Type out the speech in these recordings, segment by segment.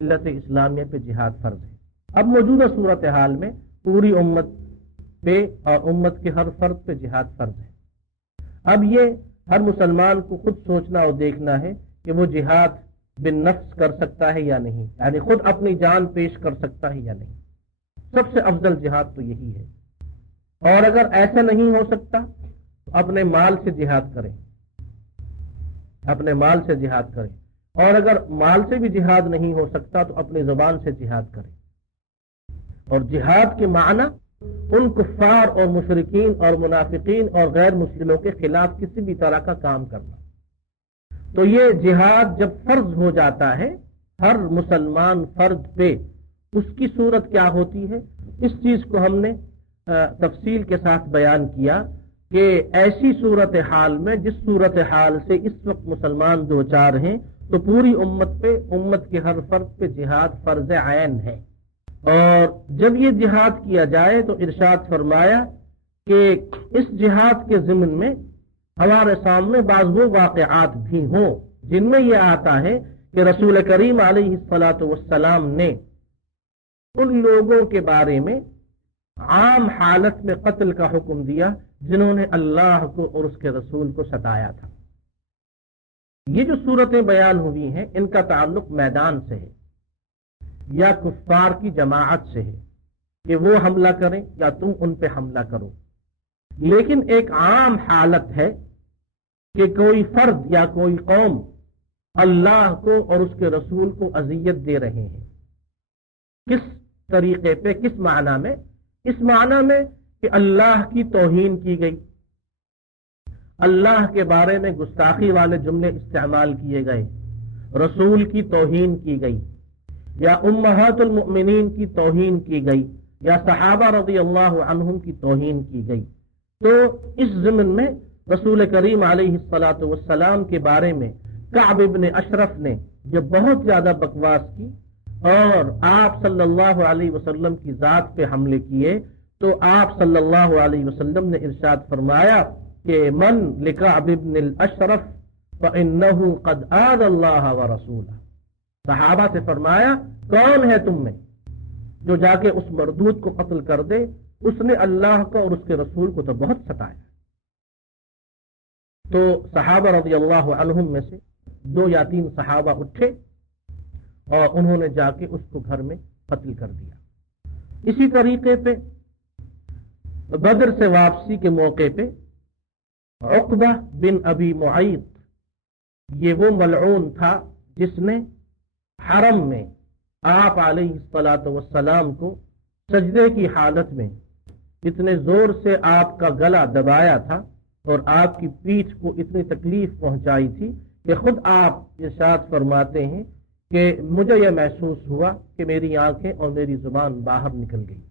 ملت اسلامیہ پہ جہاد فرض ہے۔ اب موجودہ صورتحال میں پوری امت پہ اور امت کے ہر فرد پہ جہاد فرض ہے۔ اب یہ ہر مسلمان کو خود سوچنا اور دیکھنا ہے کہ وہ جہاد بن نفس کر سکتا ہے یا نہیں، یعنی خود اپنی جان پیش کر سکتا ہے یا نہیں۔ سب سے افضل جہاد تو یہی ہے، اور اگر ایسا نہیں ہو سکتا تو اپنے مال سے جہاد کریں، اپنے مال سے جہاد کریں، اور اگر مال سے بھی جہاد نہیں ہو سکتا تو اپنی زبان سے جہاد کریں۔ اور جہاد کے معنی ان کفار اور مشرکین اور منافقین اور غیر مسلموں کے خلاف کسی بھی طرح کا کام کرنا۔ تو یہ جہاد جب فرض ہو جاتا ہے ہر مسلمان فرد پہ، اس کی صورت کیا ہوتی ہے، اس چیز کو ہم نے تفصیل کے ساتھ بیان کیا کہ ایسی صورتحال میں جس صورتحال سے اس وقت مسلمان دوچار ہیں تو پوری امت پہ، امت کے ہر فرد پہ جہاد فرض عین ہے۔ اور جب یہ جہاد کیا جائے تو ارشاد فرمایا کہ اس جہاد کے ضمن میں ہمارے سامنے بعض وہ واقعات بھی ہوں جن میں یہ آتا ہے کہ رسول کریم علیہ الصلاۃ والسلام نے ان لوگوں کے بارے میں عام حالت میں قتل کا حکم دیا جنہوں نے اللہ کو اور اس کے رسول کو ستایا تھا۔ یہ جو صورتیں بیان ہوئی ہیں ان کا تعلق میدان سے ہے یا کفار کی جماعت سے ہے کہ وہ حملہ کریں یا تم ان پہ حملہ کرو، لیکن ایک عام حالت ہے کہ کوئی فرد یا کوئی قوم اللہ کو اور اس کے رسول کو اذیت دے رہے ہیں۔ کس طریقے پہ، کس معنی میں؟ اس معنی میں کہ اللہ کی توہین کی گئی، اللہ کے بارے میں گستاخی والے جملے استعمال کیے گئے، رسول کی توہین کی گئی، یا امہات المؤمنین کی توہین کی گئی، یا صحابہ رضی اللہ عنہم کی توہین کی گئی۔ تو اس ضمن میں رسول کریم علیہ الصلاۃ والسلام کے بارے میں کعب ابن اشرف نے جو بہت زیادہ بکواس کی اور آپ صلی اللہ علیہ وسلم کی ذات پہ حملے کیے، تو آپ صلی اللہ علیہ وسلم نے ارشاد فرمایا کہ من لکعب ابن الاشرف فإنہ قد آذى اللہ ورسولہ۔ صحابہ سے فرمایا کون ہے تم میں جو جا کے اس مردود کو قتل کر دے، اس نے اللہ کو اور اس کے رسول کو تو بہت ستایا۔ تو صحابہ رضی اللہ عنہم میں سے 2 یا 3 صحابہ اٹھے اور انہوں نے جا کے اس کو گھر میں قتل کر دیا۔ اسی طریقے پہ بدر سے واپسی کے موقع پہ عقبہ بن ابی معیط، یہ وہ ملعون تھا جس نے حرم میں آپ علیہ الصلاۃ والسلام کو سجدے کی حالت میں اتنے زور سے آپ کا گلا دبایا تھا اور آپ کی پیٹھ کو اتنی تکلیف پہنچائی تھی کہ خود آپ ارشاد فرماتے ہیں کہ مجھے یہ محسوس ہوا کہ میری آنکھیں اور میری زبان باہر نکل گئی۔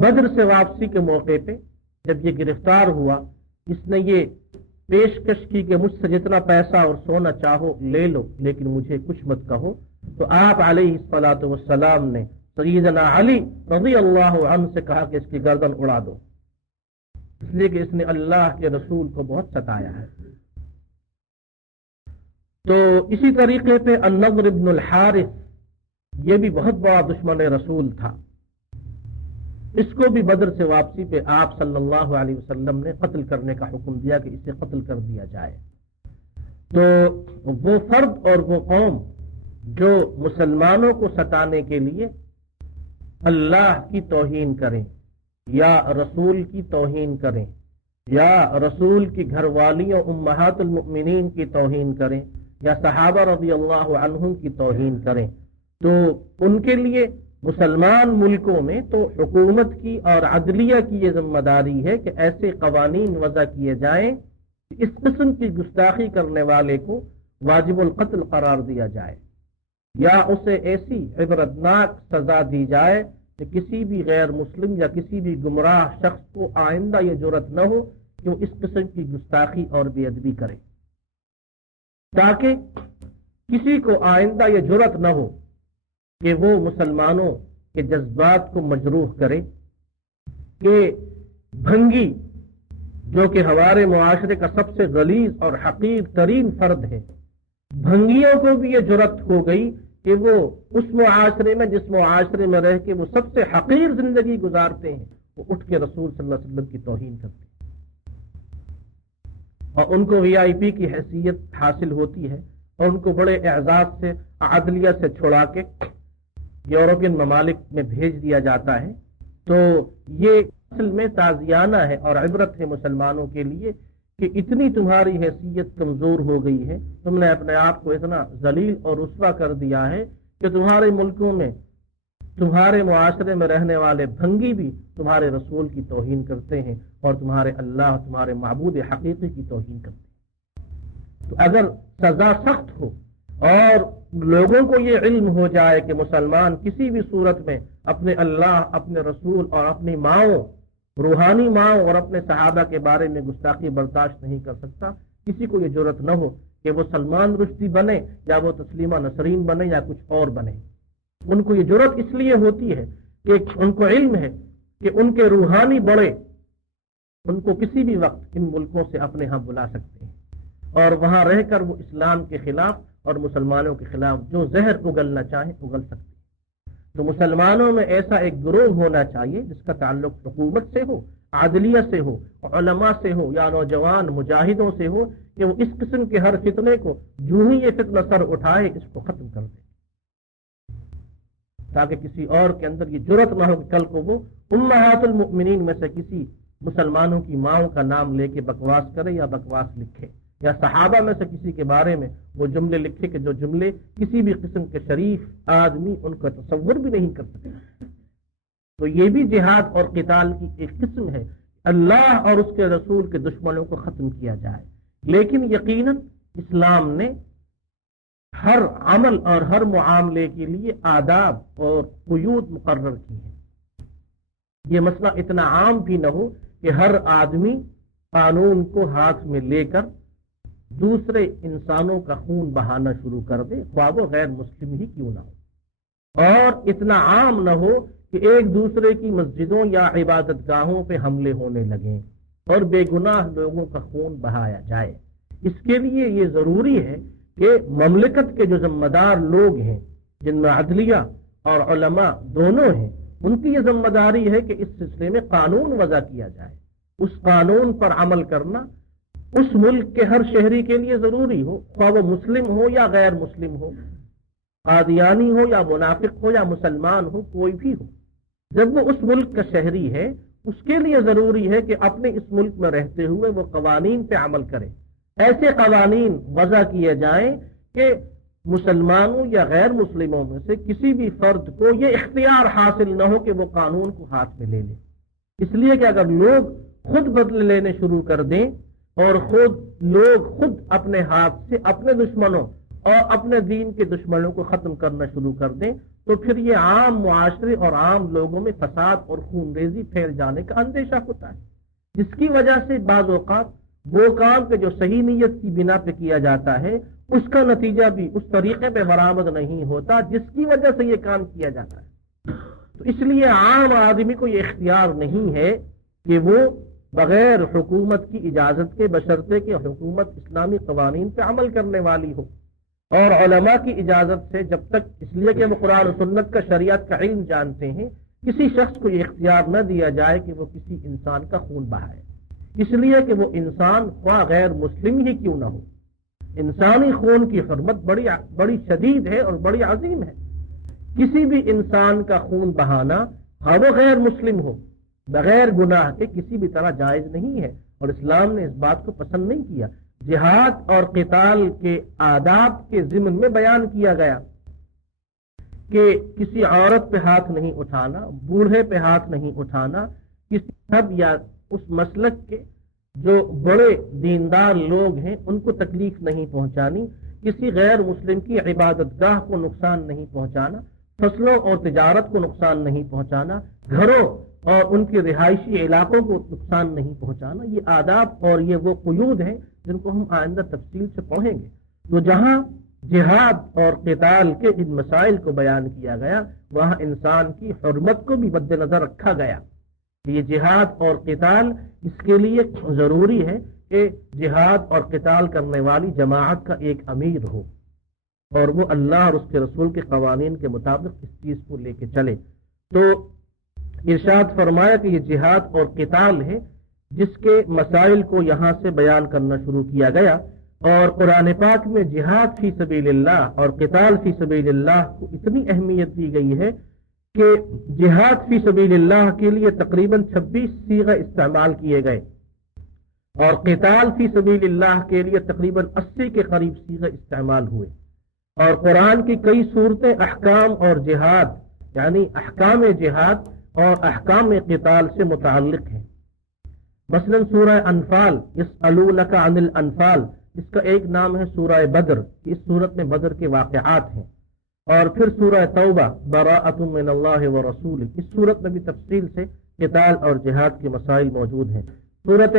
بدر سے واپسی کے موقع پہ جب یہ گرفتار ہوا، اس نے یہ پیشکش کی کہ مجھ سے جتنا پیسہ اور سونا چاہو لے لو لیکن مجھے کچھ مت کہو۔ تو آپ علیہ الصلاۃ والسلام نے سیدنا علی رضی اللہ عنہ سے کہا کہ اس کی گردن اڑا دو، اس لیے کہ اس نے اللہ کے رسول کو بہت ستایا ہے۔ تو اسی طریقے پہ النضر ابن الحارث، یہ بھی بہت بڑا دشمن رسول تھا، اس کو بھی بدر سے واپسی پہ آپ صلی اللہ علیہ وسلم نے قتل کرنے کا حکم دیا کہ اسے قتل کر دیا جائے۔ تو وہ فرد اور وہ قوم جو مسلمانوں کو ستانے کے لیے اللہ کی توہین کریں یا رسول کی توہین کریں یا رسول کی گھر والیوں امہات المؤمنین کی توہین کریں یا صحابہ رضی اللہ عنہم کی توہین کریں، تو ان کے لیے مسلمان ملکوں میں تو حکومت کی اور عدلیہ کی یہ ذمہ داری ہے کہ ایسے قوانین وضع کیے جائیں کہ اس قسم کی گستاخی کرنے والے کو واجب القتل قرار دیا جائے یا اسے ایسی عبرتناک سزا دی جائے کہ کسی بھی غیر مسلم یا کسی بھی گمراہ شخص کو آئندہ یہ جرأت نہ ہو کہ وہ اس قسم کی گستاخی اور بے ادبی کرے، تاکہ کسی کو آئندہ یہ جرأت نہ ہو کہ وہ مسلمانوں کے جذبات کو مجروح کرے کہ بھنگی جو کہ ہمارے معاشرے کا سب سے غلیظ اور حقیر ترین فرد ہے، بھنگیوں کو بھی یہ جرأت ہو گئی کہ وہ اس معاشرے میں جس معاشرے میں رہ کے وہ سب سے حقیر زندگی گزارتے ہیں، وہ اٹھ کے رسول صلی اللہ علیہ وسلم کی توہین کرتے ہیں اور ان کو VIP کی حیثیت حاصل ہوتی ہے اور ان کو بڑے اعزاز سے عدلیہ سے چھڑا کے یورپین ممالک میں بھیج دیا جاتا ہے۔ تو یہ اصل میں تعزیانہ ہے اور عبرت ہے مسلمانوں کے لیے کہ اتنی تمہاری حیثیت کمزور ہو گئی ہے، تم نے اپنے آپ کو اتنا ذلیل اور رسوا کر دیا ہے کہ تمہارے ملکوں میں تمہارے معاشرے میں رہنے والے بھنگی بھی تمہارے رسول کی توہین کرتے ہیں اور تمہارے اللہ تمہارے معبود حقیقی کی توہین کرتے ہیں۔ تو اگر سزا سخت ہو اور لوگوں کو یہ علم ہو جائے کہ مسلمان کسی بھی صورت میں اپنے اللہ، اپنے رسول اور اپنی ماؤں، روحانی ماؤں اور اپنے صحابہ کے بارے میں گستاخی برداشت نہیں کر سکتا، کسی کو یہ جرأت نہ ہو کہ وہ سلمان رشدی بنے یا وہ تسلیمہ نسرین بنے یا کچھ اور بنے۔ ان کو یہ جرأت اس لیے ہوتی ہے کہ ان کو علم ہے کہ ان کے روحانی بڑے ان کو کسی بھی وقت ان ملکوں سے اپنے ہاں بلا سکتے ہیں اور وہاں رہ کر وہ اسلام کے خلاف اور مسلمانوں کے خلاف جو زہر اگلنا چاہیں اگل سکتے ہیں۔ تو مسلمانوں میں ایسا ایک گروہ ہونا چاہیے جس کا تعلق حکومت سے ہو، عدلیہ سے ہو، علماء سے ہو یا نوجوان مجاہدوں سے ہو، کہ وہ اس قسم کے ہر فتنے کو جو ہی یہ فتنہ سر اٹھائے اس کو ختم کر دے، تاکہ کسی اور کے اندر یہ جرأت نہ ہو کہ کل کو وہ امہات المؤمنین میں سے کسی مسلمانوں کی ماؤں کا نام لے کے بکواس کرے یا بکواس لکھے، یا صحابہ میں سے کسی کے بارے میں وہ جملے لکھے کہ جو جملے کسی بھی قسم کے شریف آدمی ان کا تصور بھی نہیں کر سکتے۔ تو یہ بھی جہاد اور قتال کی ایک قسم ہے، اللہ اور اس کے رسول کے دشمنوں کو ختم کیا جائے۔ لیکن یقیناً اسلام نے ہر عمل اور ہر معاملے کے لیے آداب اور قیود مقرر کی ہیں۔ یہ مسئلہ اتنا عام بھی نہ ہو کہ ہر آدمی قانون کو ہاتھ میں لے کر دوسرے انسانوں کا خون بہانا شروع کر دے، خواہ وہ غیر مسلم ہی کیوں نہ ہو، اور اتنا عام نہ ہو کہ ایک دوسرے کی مسجدوں یا عبادت گاہوں پہ حملے ہونے لگیں اور بے گناہ لوگوں کا خون بہایا جائے۔ اس کے لیے یہ ضروری ہے کہ مملکت کے جو ذمہ دار لوگ ہیں، جن میں عدلیہ اور علماء دونوں ہیں، ان کی یہ ذمہ داری ہے کہ اس سلسلے میں قانون وضع کیا جائے۔ اس قانون پر عمل کرنا اس ملک کے ہر شہری کے لیے ضروری ہو، خواہ وہ مسلم ہو یا غیر مسلم ہو، قادیانی ہو یا منافق ہو یا مسلمان ہو، کوئی بھی ہو۔ جب وہ اس ملک کا شہری ہے، اس کے لیے ضروری ہے کہ اپنے اس ملک میں رہتے ہوئے وہ قوانین پہ عمل کرے۔ ایسے قوانین وضع کیے جائیں کہ مسلمانوں یا غیر مسلموں میں سے کسی بھی فرد کو یہ اختیار حاصل نہ ہو کہ وہ قانون کو ہاتھ میں لے لے۔ اس لیے کہ اگر لوگ خود بدلے لینے شروع کر دیں اور لوگ خود اپنے ہاتھ سے اپنے دشمنوں اور اپنے دین کے دشمنوں کو ختم کرنا شروع کر دیں تو پھر یہ عام معاشرے اور عام لوگوں میں فساد اور خون ریزی پھیل جانے کا اندیشہ ہوتا ہے، جس کی وجہ سے بعض اوقات وہ کام کہ جو صحیح نیت کی بنا پہ کیا جاتا ہے اس کا نتیجہ بھی اس طریقے پہ برآمد نہیں ہوتا جس کی وجہ سے یہ کام کیا جاتا ہے۔ تو اس لیے عام آدمی کو یہ اختیار نہیں ہے کہ وہ بغیر حکومت کی اجازت کے، بشرطے کہ حکومت اسلامی قوانین پہ عمل کرنے والی ہو اور علماء کی اجازت سے، جب تک، اس لیے کہ وہ قرآن و سنت کا، شریعت کا علم جانتے ہیں، کسی شخص کو یہ اختیار نہ دیا جائے کہ وہ کسی انسان کا خون بہائے، اس لیے کہ وہ انسان خواہ غیر مسلم ہی کیوں نہ ہو۔ انسانی خون کی حرمت بڑی شدید ہے اور بڑی عظیم ہے۔ کسی بھی انسان کا خون بہانا، خواہ وہ غیر مسلم ہو، بغیر گناہ کے کسی بھی طرح جائز نہیں ہے، اور اسلام نے اس بات کو پسند نہیں کیا۔ جہاد اور قتال کے آداب کے ضمن میں بیان کیا گیا کہ کسی عورت پہ ہاتھ نہیں اٹھانا، بوڑھے پہ ہاتھ نہیں اٹھانا، کسی سب یا اس مسلک کے جو بڑے دیندار لوگ ہیں ان کو تکلیف نہیں پہنچانی، کسی غیر مسلم کی عبادت گاہ کو نقصان نہیں پہنچانا، فصلوں اور تجارت کو نقصان نہیں پہنچانا، گھروں اور ان کے رہائشی علاقوں کو نقصان نہیں پہنچانا۔ یہ آداب اور یہ وہ قیود ہیں جن کو ہم آئندہ تفصیل سے پڑھیں گے۔ تو جہاں جہاد اور قتال کے ان مسائل کو بیان کیا گیا، وہاں انسان کی حرمت کو بھی مد نظر رکھا گیا کہ یہ جہاد اور قتال، اس کے لیے ضروری ہے کہ جہاد اور قتال کرنے والی جماعت کا ایک امیر ہو، اور وہ اللہ اور اس کے رسول کے قوانین کے مطابق اس چیز کو لے کے چلے۔ تو ارشاد فرمایا کہ یہ جہاد اور قتال ہے جس کے مسائل کو یہاں سے بیان کرنا شروع کیا گیا، اور قرآن پاک میں جہاد فی سبیل اللہ اور قتال فی سبیل اللہ کو اتنی اہمیت دی گئی ہے کہ جہاد فی سبیل اللہ کے لیے تقریباً 26 صیغہ استعمال کیے گئے، اور قتال فی سبیل اللہ کے لیے تقریباً 80 کے قریب صیغہ استعمال ہوئے، اور قرآن کی کئی صورتیں احکام اور جہاد یعنی احکام جہاد اور احکام قتال سے متعلق ہیں۔ مثلا سورہ انفال، یسألونک عن الانفال، اس کا ایک نام ہے سورہ بدر، اس سورت میں بدر کے واقعات ہیں، اور پھر سورہ توبہ براءۃ من اللہ ورسولہ، اس سورت میں بھی تفصیل سے قتال اور جہاد کے مسائل موجود ہیں۔ سورت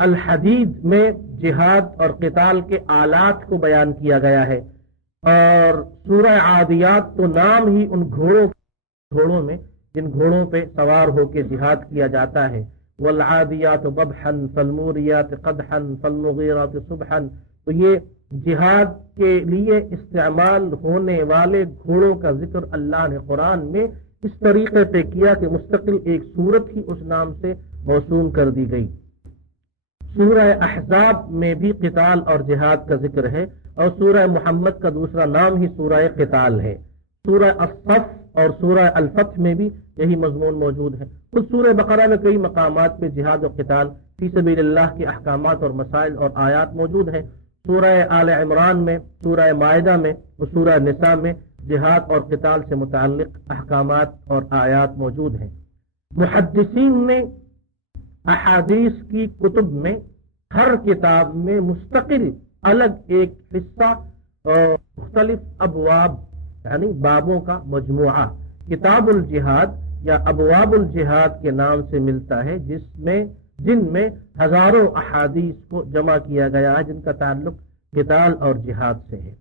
الحدید میں جہاد اور قتال کے آلات کو بیان کیا گیا ہے، اور سورہ عادیات تو نام ہی ان گھوڑوں میں جن گھوڑوں پہ سوار ہو کے جہاد کیا جاتا ہے، والعادیات ضبحا فالموریات قدحا فالمغیرات صبحا، تو یہ جہاد کے لیے استعمال ہونے والے گھوڑوں کا ذکر اللہ نے قرآن میں اس طریقے سے کیا کہ مستقل ایک سورت ہی اس نام سے موسوم کر دی گئی۔ سورہ احزاب میں بھی قتال اور جہاد کا ذکر ہے، اور سورہ محمد کا دوسرا نام ہی سورہ قتال ہے۔ سورہ الصف اور سورہ الفتح میں بھی یہی مضمون موجود ہے۔ خود سورہ بقرہ میں کئی مقامات پہ جہاد و قتال فی سبیل اللہ کے احکامات اور مسائل اور آیات موجود ہیں۔ سورہ آل عمران میں، سورہ مائدہ میں اور سورہ نساء میں جہاد اور قتال سے متعلق احکامات اور آیات موجود ہیں۔ محدثین نے احادیث کی کتب میں ہر کتاب میں مستقل الگ ایک حصہ اور مختلف ابواب یعنی بابوں کا مجموعہ کتاب الجہاد یا ابواب الجہاد کے نام سے ملتا ہے، جن میں ہزاروں احادیث کو جمع کیا گیا ہے جن کا تعلق قتال اور جہاد سے ہے۔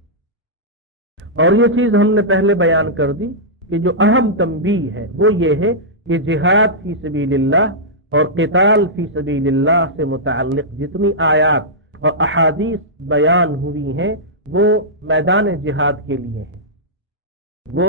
اور یہ چیز ہم نے پہلے بیان کر دی کہ جو اہم تنبیہ ہے وہ یہ ہے کہ جہاد فی سبیل اللہ اور قتال فی سبیل اللہ سے متعلق جتنی آیات اور احادیث بیان ہوئی ہیں وہ میدان جہاد کے لیے ہیں، وہ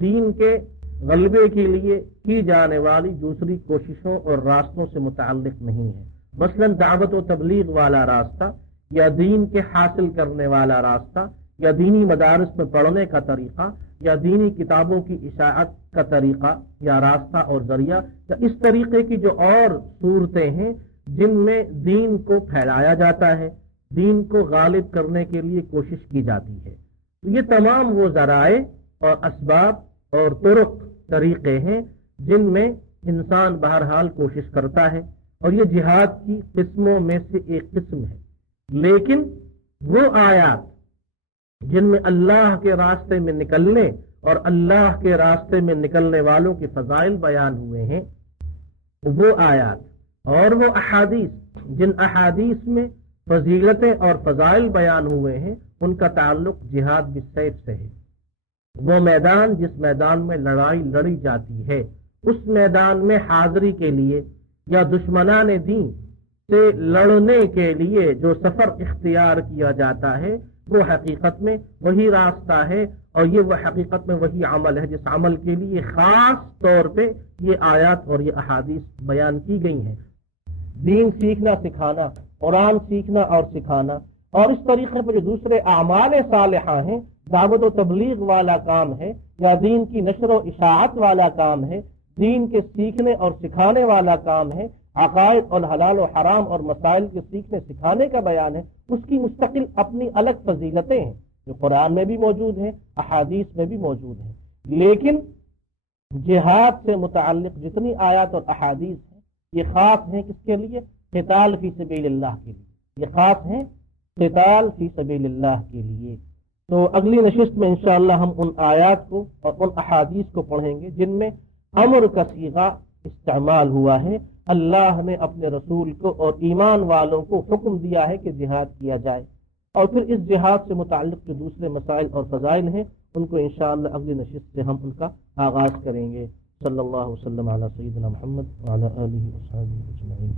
دین کے غلبے کے لیے کی جانے والی دوسری کوششوں اور راستوں سے متعلق نہیں ہے۔ مثلا دعوت و تبلیغ والا راستہ یا دین کے حاصل کرنے والا راستہ یا دینی مدارس میں پڑھنے کا طریقہ یا دینی کتابوں کی اشاعت کا طریقہ یا راستہ اور ذریعہ یا اس طریقے کی جو اور صورتیں ہیں جن میں دین کو پھیلایا جاتا ہے، دین کو غالب کرنے کے لیے کوشش کی جاتی ہے، یہ تمام وہ ذرائع اور اسباب اور طرق طریقے ہیں جن میں انسان بہرحال کوشش کرتا ہے، اور یہ جہاد کی قسموں میں سے ایک قسم ہے۔ لیکن وہ آیات جن میں اللہ کے راستے میں نکلنے اور اللہ کے راستے میں نکلنے والوں کے فضائل بیان ہوئے ہیں، وہ آیات اور وہ احادیث جن احادیث میں فضیلتیں اور فضائل بیان ہوئے ہیں ان کا تعلق جہاد بالسیف سے ہے۔ وہ میدان جس میدان میں لڑائی لڑی جاتی ہے، اس میدان میں حاضری کے لیے یا دشمنان دین سے لڑنے کے لیے جو سفر اختیار کیا جاتا ہے وہ حقیقت میں وہی راستہ ہے، اور یہ وہ حقیقت میں وہی عمل ہے جس عمل کے لیے خاص طور پہ یہ آیات اور یہ احادیث بیان کی گئی ہیں۔ دین سیکھنا سکھانا، قرآن سیکھنا اور سکھانا، اور اس طریقے پر جو دوسرے اعمال صالحہ ہیں، دعوت و تبلیغ والا کام ہے یا دین کی نشر و اشاعت والا کام ہے، دین کے سیکھنے اور سکھانے والا کام ہے، عقائد اور حلال و حرام اور مسائل کے سیکھنے سکھانے کا بیان ہے، اس کی مستقل اپنی الگ فضیلتیں ہیں جو قرآن میں بھی موجود ہیں، احادیث میں بھی موجود ہیں۔ لیکن جہاد سے متعلق جتنی آیات اور احادیث ہیں یہ خاص ہیں کس کے لیے؟ قتال فی سبیل اللہ کے لیے، یہ خاص ہیں قتال فی سبیل اللہ کے لیے۔ تو اگلی نشست میں انشاءاللہ ہم ان آیات کو اور ان احادیث کو پڑھیں گے جن میں امر کا صیغہ استعمال ہوا ہے۔ اللہ نے اپنے رسول کو اور ایمان والوں کو حکم دیا ہے کہ جہاد کیا جائے، اور پھر اس جہاد سے متعلق جو دوسرے مسائل اور فضائل ہیں ان کو انشاءاللہ اگلی نشست سے ہم ان کا آغاز کریں گے۔ صلی اللہ وسلم علی سیدنا محمد وعلی آلہ وصحبہ اجمعین۔